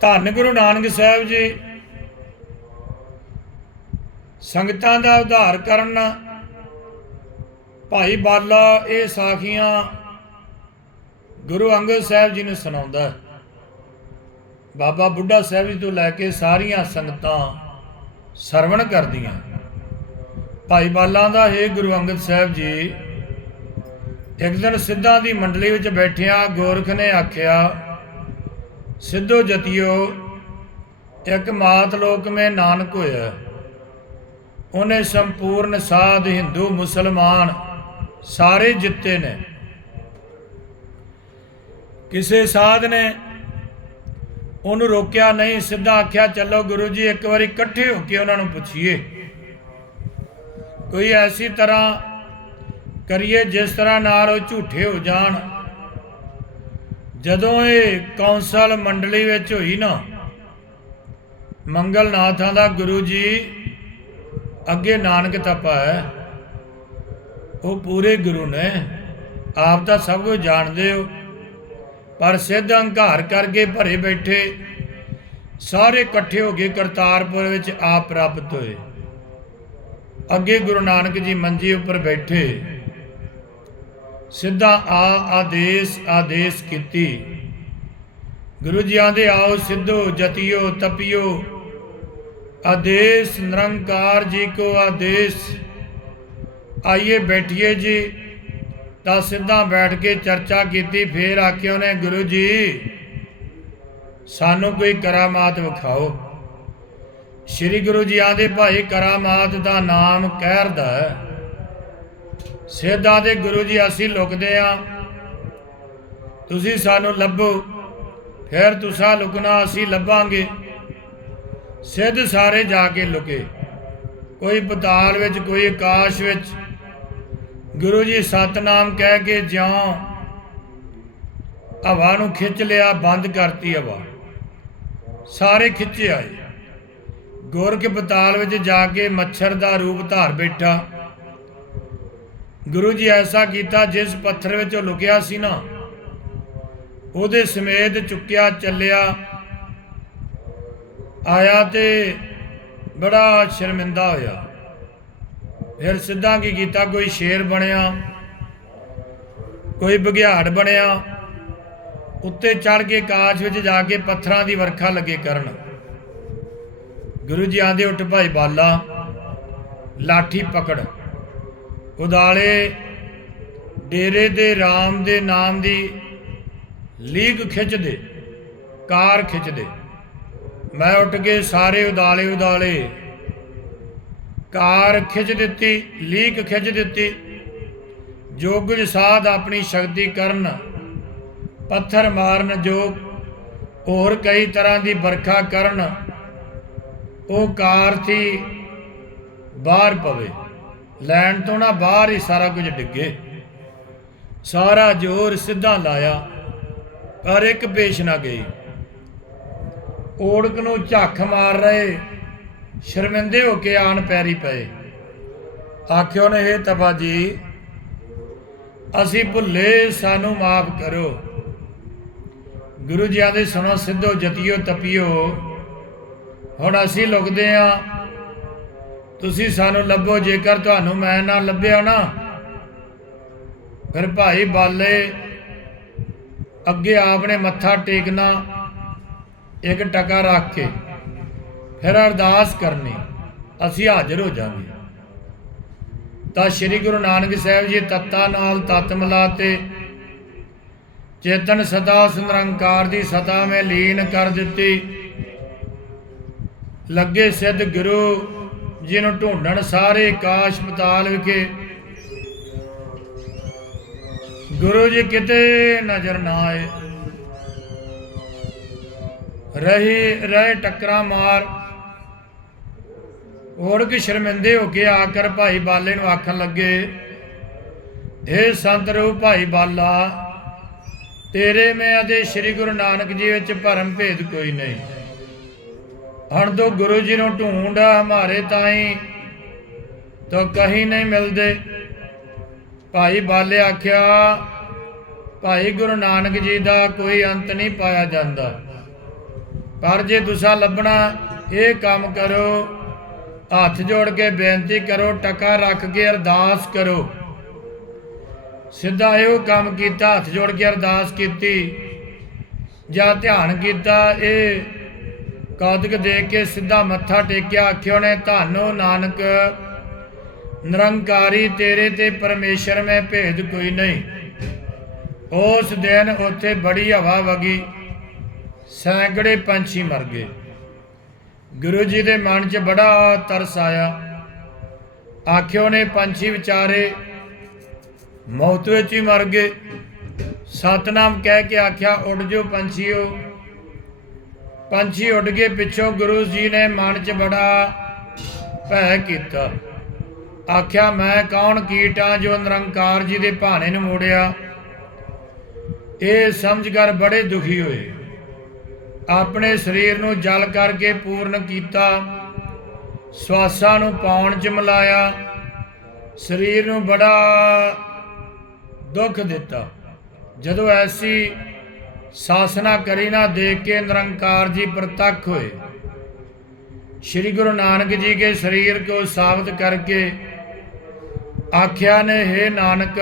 ਧੰਨ ਗੁਰੂ ਨਾਨਕ ਸਾਹਿਬ ਜੀ। ਸੰਗਤਾਂ ਦਾ ਉਧਾਰ ਕਰਨ ਭਾਈ ਬਾਲਾ ਇਹ ਸਾਖੀਆਂ ਗੁਰੂ ਅੰਗਦ ਸਾਹਿਬ ਜੀ ਨੂੰ ਸੁਣਾਉਂਦਾ ਬਾਬਾ ਬੁੱਢਾ ਸਾਹਿਬ ਜੀ ਤੋਂ ਲੈ ਕੇ ਸਾਰੀਆਂ ਸੰਗਤਾਂ ਸਰਵਣ ਕਰਦੀਆਂ। ਭਾਈ ਬਾਲਾ ਦਾ ਹੈ ਗੁਰੂ ਅੰਗਦ ਸਾਹਿਬ ਜੀ, ਇੱਕ ਦਿਨ ਸਿੱਧਾਂ ਦੀ ਮੰਡਲੀ ਵਿੱਚ ਬੈਠਿਆ ਗੋਰਖ ਨੇ ਆਖਿਆ ਸਿੱਧੋ ਜਤਿਓ, ਇੱਕ ਮਾਤ ਲੋਕ ਮੇ ਨਾਨਕ ਹੋਇਆ। ਉਹਨੇ ਸੰਪੂਰਨ ਸਾਧ ਹਿੰਦੂ ਮੁਸਲਮਾਨ ਸਾਰੇ ਜਿੱਤੇ ਨੇ। ਕਿਸੇ ਸਾਧ ਨੇ ਉਹਨੂੰ ਰੋਕਿਆ ਨਹੀਂ, ਸਿੱਧਾ ਆਖਿਆ, ਚਲੋ ਗੁਰੂ ਜੀ, ਇੱਕ ਵਾਰੀ ਇਕੱਠੇ ਹੋ ਕੇ ਉਹਨਾਂ ਨੂੰ ਪੁੱਛੀਏ। ਕੋਈ ਐਸੀ ਤਰ੍ਹਾਂ ਕਰੀਏ ਜਿਸ ਤਰ੍ਹਾਂ ਨਾਲ ਉਹ ਝੂਠੇ ਹੋ ਜਾਣ। ਜਦੋਂ ਇਹ ਕੌਂਸਲ ਮੰਡਲੀ ਵਿੱਚ ਹੋਈ ਨਾ ਮੰਗਲ ਨਾਥਾਂ ਦਾ ਗੁਰੂ ਜੀ ਅੱਗੇ ਨਾਨਕ ਤਪਾ ਹੈ, ਉਹ ਪੂਰੇ ਗੁਰੂ ਨੇ, ਆਪ ਤਾਂ ਸਭ ਕੁਝ ਜਾਣਦੇ ਹੋ, ਪਰ ਸਿੱਧ ਹੰਕਾਰ ਕਰਕੇ ਭਰੇ ਬੈਠੇ, ਸਾਰੇ ਇਕੱਠੇ ਹੋ ਕੇ ਕਰਤਾਰਪੁਰ ਵਿੱਚ ਆਪ ਪ੍ਰਾਪਤ ਹੋਏ। ਅੱਗੇ ਗੁਰੂ ਨਾਨਕ ਜੀ ਮੰਜੀ ਉੱਪਰ ਬੈਠੇ ਸਿੱਧਾ ਆ ਆਦੇਸ਼ ਆਦੇਸ਼ ਕੀਤੀ। ਗੁਰੂ ਜੀ ਆਂਦੇ, ਆਓ ਸਿੱਧੋ ਜਤਿਓ, ਤਪਿਓ। ਆਦੇਸ਼, ਨਿਰੰਕਾਰ ਜੀ ਕੋ ਆਦੇਸ਼। ਆਈਏ ਬੈਠੀਏ ਜੀ। ਤਾਂ ਸਿੱਧਾ ਬੈਠ ਕੇ ਚਰਚਾ ਕੀਤੀ, ਫੇਰ ਆਖਿਓ ਉਹਨੇ, ਗੁਰੂ ਜੀ, ਸਾਨੂੰ ਕੋਈ ਕਰਾਮਾਤ ਵਿਖਾਓ। ਸ੍ਰੀ ਗੁਰੂ ਜੀ ਆਂਦੇ, ਭਾਈ, ਕਰਾਮਾਤ ਦਾ ਨਾਮ ਕਹਿਰਦਾ ਹੈ। ਸਿੱਧਾਂ ਦੇ ਗੁਰੂ ਜੀ ਅਸੀਂ ਲੁਕਦੇ ਆ। ਤੁਸੀਂ ਸਾਨੂੰ ਲੱਭੋ, ਫਿਰ ਤੁਸਾਂ ਲੁਕਣਾ ਅਸੀਂ ਲੱਭਾਂਗੇ। ਸਿੱਧ ਸਾਰੇ ਜਾ ਕੇ ਲੁਕੇ। ਕੋਈ ਪਤਾਲ ਵਿੱਚ, ਕੋਈ ਆਕਾਸ਼ ਵਿੱਚ। ਗੁਰੂ ਜੀ ਸਤਨਾਮ ਕਹਿ ਕੇ ਜਿਉਂ। ਹਵਾ ਨੂੰ ਖਿੱਚ ਲਿਆ, ਬੰਦ ਕਰਤੀ ਹਵਾ। ਸਾਰੇ ਖਿੱਚੇ ਆਏ। ਗੋਰਖ ਪਤਾਲ ਵਿੱਚ ਜਾ ਕੇ ਮੱਛਰ ਦਾ ਰੂਪ ਧਾਰ ਬੈਠਾ। ਗੁਰੂ ਜੀ ਐਸਾ ਕੀਤਾ ਜਿਸ ਪੱਥਰ ਵਿੱਚ ਉਹ ਲੁਕਿਆ ਸੀ ਨਾ, ਉਹਦੇ ਸਮੇਤ ਚੁੱਕਿਆ, ਚੱਲਿਆ, ਆਇਆ ਤੇ ਬੜਾ ਸ਼ਰਮਿੰਦਾ ਹੋਇਆ। ਫਿਰ ਸਿੱਧਾ ਕੀ ਕੀਤਾ? ਕੋਈ ਸ਼ੇਰ ਬਣਿਆ, ਕੋਈ ਬਘਿਆੜ ਬਣਿਆ, ਉੱਤੇ ਚੜ ਕੇ ਕਾਸ਼ ਵਿੱਚ ਜਾ ਕੇ ਪੱਥਰਾਂ ਦੀ ਵਰਖਾ ਲੱਗੇ ਕਰਨ। ਗੁਰੂ ਜੀ ਆਂਦੇ, ਉੱਠ ਭਾਈ ਬਾਲਾ, ਲਾਠੀ ਪਕੜ। ਉਦਾਲੇ ਡੇਰੇ ਦੇ RAM ਦੇ ਨਾਮ ਦੀ ਲੀਗ ਖਿੱਚਦੇ ਕਾਰ ਖਿੱਚਦੇ ਮੈਂ ਉੱਠ ਕੇ ਸਾਰੇ ਉਦਾਲੇ ਉਦਾਲੇ ਕਾਰ ਖਿੱਚ ਦਿੱਤੀ, ਲੀਕ ਖਿੱਚ ਦਿੱਤੀ। ਜੋ ਕੁਝ ਸਾਧ ਆਪਣੀ ਸ਼ਕਤੀ ਕਰਨ, ਪੱਥਰ ਮਾਰਨ ਜੋ ਹੋਰ ਕਈ ਤਰ੍ਹਾਂ ਦੀ ਵਰਖਾ ਕਰਨ, ਉਹ ਕਾਰ ਥੀ ਬਾਹਰ ਪਵੇ। ਲੈਣ ਤੋਂ ਨਾ ਬਾਹਰ ਹੀ ਸਾਰਾ ਕੁਝ ਡਿੱਗੇ। ਸਾਰਾ ਜ਼ੋਰ ਸਿੱਧਾ ਲਾਇਆ, ਪਰ ਇੱਕ ਪੇਸ਼ ਨਾ ਗਈ। ਓੜਕ ਨੂੰ ਝੱਖ ਮਾਰ ਰਹੇ ਸ਼ਰਮਿੰਦੇ ਹੋ ਕੇ ਆਣ ਪੈਰੀ ਪਏ। ਆਖਿਓ ਨੇ ਇਹ ਤਪਾ ਜੀ, ਅਸੀਂ ਭੁੱਲੇ, ਸਾਨੂੰ ਮਾਫ ਕਰੋ। ਗੁਰੂ ਜੀ ਆਦੇ ਸੁਣੋ ਸਿੱਧੋ ਜਤਿਓ ਤਪਿਓ। ਹੁਣ ਅਸੀਂ ਲੁਕਦੇ ਆ ਤੁਸੀਂ ਸਾਨੂੰ ਲੱਭੋ, ਜੇਕਰ ਤੁਹਾਨੂੰ ਮੈਂ ਨਾ ਲੱਭਿਆ ਨਾ, ਫਿਰ ਭਾਈ ਬਾਲੇ ਅੱਗੇ ਆਪਨੇ ਮੱਥਾ ਟੇਕਣਾ, ਇੱਕ ਟਕਾ ਰੱਖ ਕੇ, ਫਿਰ ਅਰਦਾਸ ਕਰਨੀ, ਅਸੀਂ ਹਾਜ਼ਰ ਹੋ ਜਾਵਾਂਗੇ। ਤਾਂ ਸ੍ਰੀ ਗੁਰੂ ਨਾਨਕ ਸਾਹਿਬ ਜੀ ਤੱਤਾ ਨਾਲ ਤਤ ਮਿਲਾਤੇ, ਚੇਤਨ ਸਦਾ ਉਸ ਦੀ ਸਤਾ ਵਿੱਚ ਲੀਨ ਕਰ ਦਿੱਤੀ, ਲੱਗੇ ਸਿੱਧ ਗੁਰੂ ਜੀ ਨੂੰ ਢੂੰਡਣ ਸਾਰੇ ਕਾਸ਼ ਪਤਾਲ ਵਿਖੇ। ਗੁਰੂ ਜੀ ਕਿਤੇ ਨਜ਼ਰ ਨਾ ਆਏ। ਰਹੇ ਰਹੇ ਟੱਕਰਾਂ ਮਾਰ। ਹੋਰ ਕਿ ਸ਼ਰਮਿੰਦੇ ਹੋ ਕੇ ਆ ਕਰ ਭਾਈ ਬਾਲੇ ਨੂੰ ਆਖਣ ਲੱਗੇ ਇਹ ਸੰਤ ਰੂਪ ਭਾਈ ਬਾਲਾ, ਤੇਰੇ ਮੈਂ ਅਤੇ ਸ੍ਰੀ ਗੁਰੂ ਨਾਨਕ ਜੀ ਵਿੱਚ ਭਰਮ ਭੇਦ ਕੋਈ ਨਹੀਂ। ਹਣ ਤੋਂ ਗੁਰੂ ਜੀ ਨੂੰ ਢੂੰਡ ਹਮਾਰੇ ਤਾਈ ਤੋ ਕਹੀਂ ਨਹੀਂ ਮਿਲਦੇ। ਭਾਈ ਬਾਲੇ ਆਖਿਆ, ਭਾਈ ਗੁਰੂ ਨਾਨਕ ਜੀ ਦਾ ਕੋਈ ਅੰਤ ਨਹੀਂ ਪਾਇਆ ਜਾਂਦਾ। ਪਰ ਜੇ ਤੁਸਾਂ ਲੱਭਣਾ, ਇਹ ਕੰਮ ਕਰੋ, ਹੱਥ ਜੋੜ ਕੇ ਬੇਨਤੀ ਕਰੋ, ਟਕਾ ਰੱਖ ਕੇ ਅਰਦਾਸ ਕਰੋ। ਸਿੱਧਾ ਇਹੋ ਕੰਮ ਕੀਤਾ, ਹੱਥ ਜੋੜ ਕੇ ਅਰਦਾਸ ਕੀਤੀ। ਜਾਂ ਧਿਆਨ ਕੀਤਾ, ਇਹ ਕੌਤਕ ਦੇਖ ਕੇ ਸਿੱਧਾ ਮੱਥਾ ਟੇਕਿਆ, ਆਖਿਓ ਨੇ, ਧੰਨੋ ਨਾਨਕ, ਨਿਰੰਕਾਰੀ ਤੇਰੇ ਤੇ ਪਰਮੇਸ਼ਰ ਮੈਂ ਭੇਦ ਕੋਈ ਨਹੀਂ। ਉਸ ਦਿਨ ਉੱਥੇ ਬੜੀ ਹਵਾ ਵਗੀ, ਸੈਂਕੜੇ ਪੰਛੀ ਮਰ ਗਏ। ਗੁਰੂ ਜੀ ਦੇ ਮਨ 'ਚ ਬੜਾ ਤਰਸ ਆਇਆ। ਆਖਿਓ ਨੇ, ਪੰਛੀ ਵਿਚਾਰੇ ਮੌਤ ਵਿੱਚ ਹੀ ਮਰ ਗਏ। ਸਤਨਾਮ ਕਹਿ ਕੇ ਆਖਿਆ, ਉੱਡ ਜੋ ਪੰਛੀਓ ਪੰਛੀ ਉੱਡ ਕੇ ਪਿੱਛੋਂ ਗੁਰੂ ਜੀ ਨੇ ਮਨ 'ਚ ਬੜਾ ਭੈ ਕੀਤਾ। ਆਖਿਆ, ਮੈਂ ਕੌਣ ਕੀਟਾਂ ਜੋ ਨਿਰੰਕਾਰ ਜੀ ਦੇ ਭਾਣੇ ਨੂੰ ਮੋੜਿਆ? ਇਹ ਸਮਝ ਕਰ ਬੜੇ ਦੁਖੀ ਹੋਏ। ਆਪਣੇ ਸਰੀਰ ਨੂੰ ਜਲ ਕਰਕੇ ਪੂਰਨ ਕੀਤਾ, ਸਵਾਸਾਂ ਨੂੰ ਪਾਉਣ ਚ ਮਿਲਾਇਆ, ਸਰੀਰ ਨੂੰ ਬੜਾ ਦੁੱਖ ਦਿੱਤਾ। ਜਦੋਂ ਐਸੀ ਸਾਸਨਾ ਕਰੀ ਨਾ ਦੇਖ ਕੇ ਨਿਰੰਕਾਰ ਜੀ ਪ੍ਰਤੱਖ ਹੋਏ। ਸ੍ਰੀ ਗੁਰੂ ਨਾਨਕ ਜੀ ਕੇ ਸਰੀਰ ਕੋ ਸਾਬਤ ਕਰਕੇ ਆਖਿਆ ਨੇ हे ਨਾਨਕ,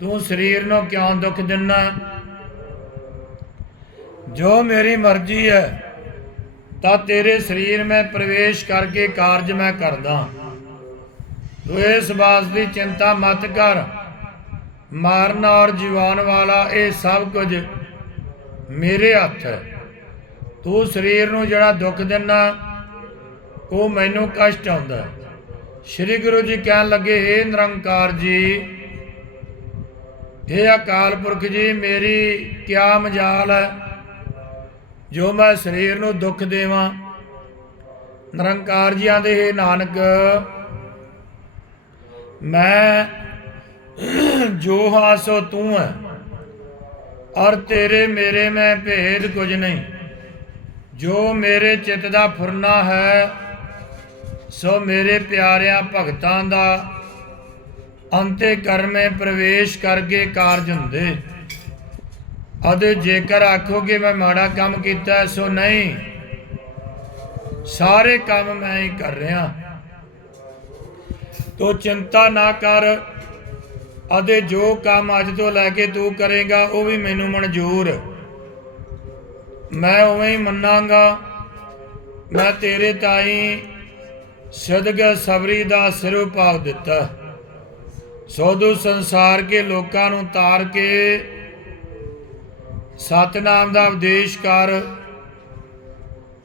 ਤੂੰ ਸਰੀਰ ਨੂੰ ਕਿਉਂ ਦੁੱਖ ਦਿੰਨਾ? ਜੋ ਮੇਰੀ ਮਰਜ਼ੀ ਹੈ, ਤਾਂ ਤੇਰੇ ਸਰੀਰ ਮੈਂ ਪ੍ਰਵੇਸ਼ ਕਰਕੇ ਕਾਰਜ ਮੈਂ ਕਰਦਾ। ਤੂੰ ਇਸ ਬਾਤ ਦੀ ਚਿੰਤਾ ਮਤ ਕਰ। ਮਾਰਨ ਔਰ ਜੀਵਾਨ ਵਾਲਾ ਇਹ ਸਭ ਕੁਝ ਮੇਰੇ ਹੱਥ ਹੈ। ਤੂੰ ਸਰੀਰ ਨੂੰ ਜਿਹੜਾ ਦੁੱਖ ਦਿੰਨਾ ਉਹ ਮੈਨੂੰ ਕਸ਼ਟ ਆਉਂਦਾ ਸ੍ਰੀ ਗੁਰੂ ਜੀ ਕਹਿਣ ਲੱਗੇ हे ਨਿਰੰਕਾਰ ਜੀ ਇਹ ਅਕਾਲ ਪੁਰਖ ਜੀ, ਮੇਰੀ ਕਿਆ ਮਜਾਲ ਹੈ? ਜੋ ਮੈਂ ਸਰੀਰ ਨੂੰ ਦੁੱਖ ਦੇਵਾਂ, ਨਿਰੰਕਾਰ ਜੀ ਆਂਦੇ ਹੈ ਨਾਨਕ, ਮੈਂ ਜੋ ਹਾਂ ਸੋ ਤੂੰ ਹੈ। ਔਰ ਤੇਰੇ ਮੇਰੇ ਮੈਂ ਭੇਦ ਕੁਝ ਨਹੀਂ। ਜੋ ਮੇਰੇ ਚਿੱਤ ਦਾ ਫੁਰਨਾ ਹੈ, ਸੋ ਮੇਰੇ ਪਿਆਰਿਆਂ ਭਗਤਾਂ ਦਾ ਅੰਤੇ ਕਰਮੇ ਪ੍ਰਵੇਸ਼ ਕਰਕੇ ਕਾਰਜ ਹੁੰਦੇ। ਅਤੇ ਜੇਕਰ ਆਖੋਗੇ ਮੈਂ ਮਾੜਾ ਕੰਮ ਕੀਤਾ, ਸੋ ਨਹੀਂ। ਸਾਰੇ ਕੰਮ ਮੈਂ ਹੀ ਕਰ ਰਿਹਾ। ਤੋ ਚਿੰਤਾ ਨਾ ਕਰ ਅਤੇ ਜੋ ਕੰਮ ਅੱਜ ਤੋਂ ਲੈ ਕੇ ਤੂੰ ਕਰੇਗਾ, ਉਹ ਵੀ ਮੈਨੂੰ ਮਨਜ਼ੂਰ। ਮੈਂ ਉਵੇਂ ਹੀ ਮੰਨਾਂਗਾ, ਮੈਂ ਤੇਰੇ ਤਾਈ ਸਦਗ ਸਬਰੀ ਦਾ ਸਿਰੋਂ ਭਾਵ ਦਿੱਤਾ। ਸੋਧੂ ਸੰਸਾਰ ਕੇ ਲੋਕਾਂ ਨੂੰ ਤਾਰ ਕੇ ਸਤਨਾਮ ਦਾ ਉਪਦੇਸ਼ ਕਰ।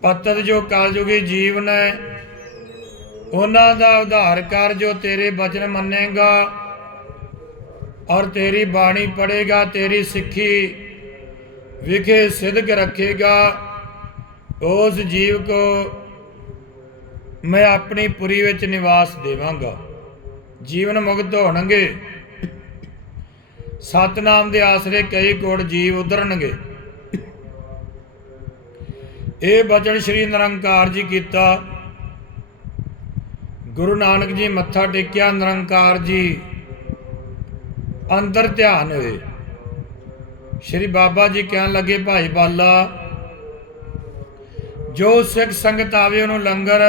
ਪਤਤ ਜੋ ਕਲਯੁਗੀ ਜੀਵਨ ਹੈ, ਉਹਨਾਂ ਦਾ ਉਧਾਰ ਕਰ ਜੋ ਤੇਰੇ ਬਚਨ ਮੰਨੇਗਾ। ਔਰ ਤੇਰੀ ਬਾਣੀ ਪੜੇਗਾ ਤੇਰੀ ਸਿੱਖੀ ਵਿਖੇ ਸਿਦਕ ਰੱਖੇਗਾ। ਉਸ ਜੀਵ ਕੋ ਮੈਂ ਆਪਣੀ ਪੁਰੀ ਵਿੱਚ ਨਿਵਾਸ ਦੇਵਾਂਗਾ। ਜੀਵਨ ਮੁਕਤ ਹੋਣਗੇ। ਸਤਨਾਮ ਦੇ ਆਸਰੇ ਕਈ ਕੋਟ ਜੀਵ ਉਧਰਨਗੇ। ਇਹ ਬਚਨ ਸ੍ਰੀ ਨਿਰੰਕਾਰ ਜੀ ਕੀਤਾ। ਗੁਰੂ ਨਾਨਕ ਜੀ ਮੱਥਾ ਟੇਕਿਆ, ਨਿਰੰਕਾਰ ਜੀ ਅੰਦਰ ਧਿਆਨ ਹੋਏ। ਸ੍ਰੀ ਬਾਬਾ ਜੀ ਕਹਿਣ ਲੱਗੇ, ਭਾਈ ਬਾਲਾ, ਜੋ ਸਿੱਖ ਸੰਗਤ ਆਵੇ ਉਹਨੂੰ ਲੰਗਰ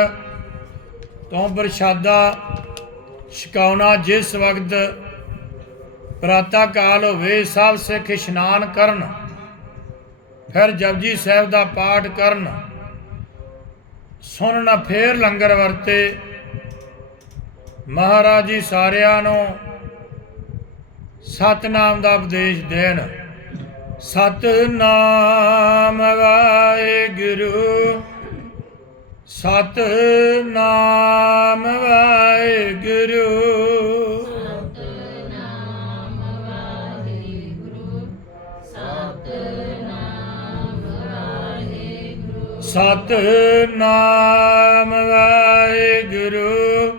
ਤੋਂ ਪ੍ਰਸ਼ਾਦਾ ਛਕਾਉਣਾ, ਜਿਸ ਵਕਤ ਪ੍ਰਾਤਾ ਕਾਲ ਹੋਵੇ, ਸਭ ਸਿੱਖ ਇਸ਼ਨਾਨ ਕਰਨ, ਫਿਰ ਜਪਜੀ ਸਾਹਿਬ ਦਾ ਪਾਠ ਕਰਨ, ਸੁਣਨਾ, ਫੇਰ ਲੰਗਰ ਵਰਤੇ। ਮਹਾਰਾਜ ਜੀ ਸਾਰਿਆਂ ਨੂੰ ਸਤਨਾਮ ਦਾ ਉਪਦੇਸ਼ ਦੇਣ। ਸਤਨਾਮ ਵਾਹਿਗੁਰੂ। ਸਤਨਾਮ ਵਾਹਿਗੁਰੂ। ਸਤਨਾਮ ਵਾਹਿਗੁਰੂ।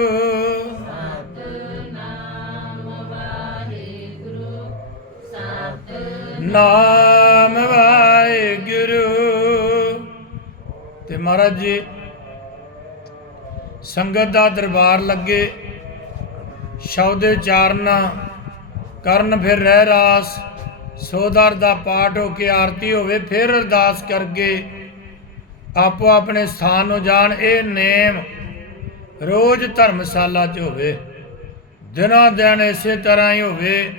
ਨਾਮ ਵਾਹਿਗੁਰੂ। ਤੇ ਮਹਾਰਾਜ ਜੀ, ਸੰਗਤ ਦਾ ਦਰਬਾਰ ਲੱਗੇ, ਸ਼ਬਦ ਉਚਾਰਨਾ ਕਰਨ ਫਿਰ ਰਹਿ ਰਾਸ, ਸੋਦਰ ਦਾ ਪਾਠ ਹੋ ਕੇ ਆਰਤੀ ਹੋਵੇ, ਫਿਰ ਅਰਦਾਸ ਕਰਕੇ ਆਪੋ ਆਪਣੇ ਸਥਾਨ ਨੂੰ ਜਾਣ, ਇਹ ਨੇਮ ਰੋਜ਼ ਧਰਮਸ਼ਾਲਾ 'ਚ ਹੋਵੇ। ਦਿਨਾਂ ਦਿਨ ਇਸੇ ਤਰ੍ਹਾਂ ਹੀ ਹੋਵੇ।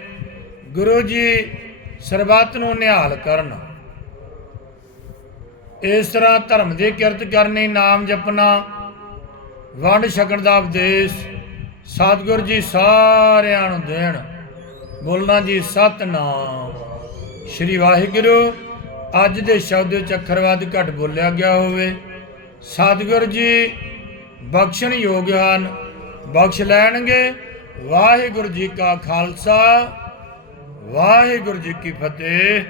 ਗੁਰੂ ਜੀ ਸਰਬੱਤ ਨੂੰ ਨਿਹਾਲ ਕਰਨ। ਇਸ ਤਰ੍ਹਾਂ ਧਰਮ ਦੀ ਕਿਰਤ ਕਰਨੀ, ਨਾਮ ਜਪਣਾ, ਵੰਡ ਛਕਣ ਦਾ ਉਪਦੇਸ਼ ਸਤਿਗੁਰ ਜੀ ਸਾਰਿਆਂ ਨੂੰ ਦੇਣ। ਬੋਲਣਾ ਜੀ, ਸਤਨਾਮ। ਸ਼੍ਰੀ ਵਾਹਿਗੁਰੂ, ਅੱਜ ਦੇ ਸ਼ਬਦ ਵਿੱਚ ਅੱਖਰਵਾਦ ਘਟ ਬੋਲਿਆ ਗਿਆ ਹੋਵੇ। ਸਤਿਗੁਰ ਜੀ, ਬਖਸ਼ਣ ਯੋਗ ਹਨ, ਬਖਸ਼ ਲੈਣਗੇ। ਵਾਹਿਗੁਰੂ ਜੀ ਕਾ ਖਾਲਸਾ। ਵਾਹਿਗੁਰੂ ਜੀ ਕੀ ਫਤਿਹ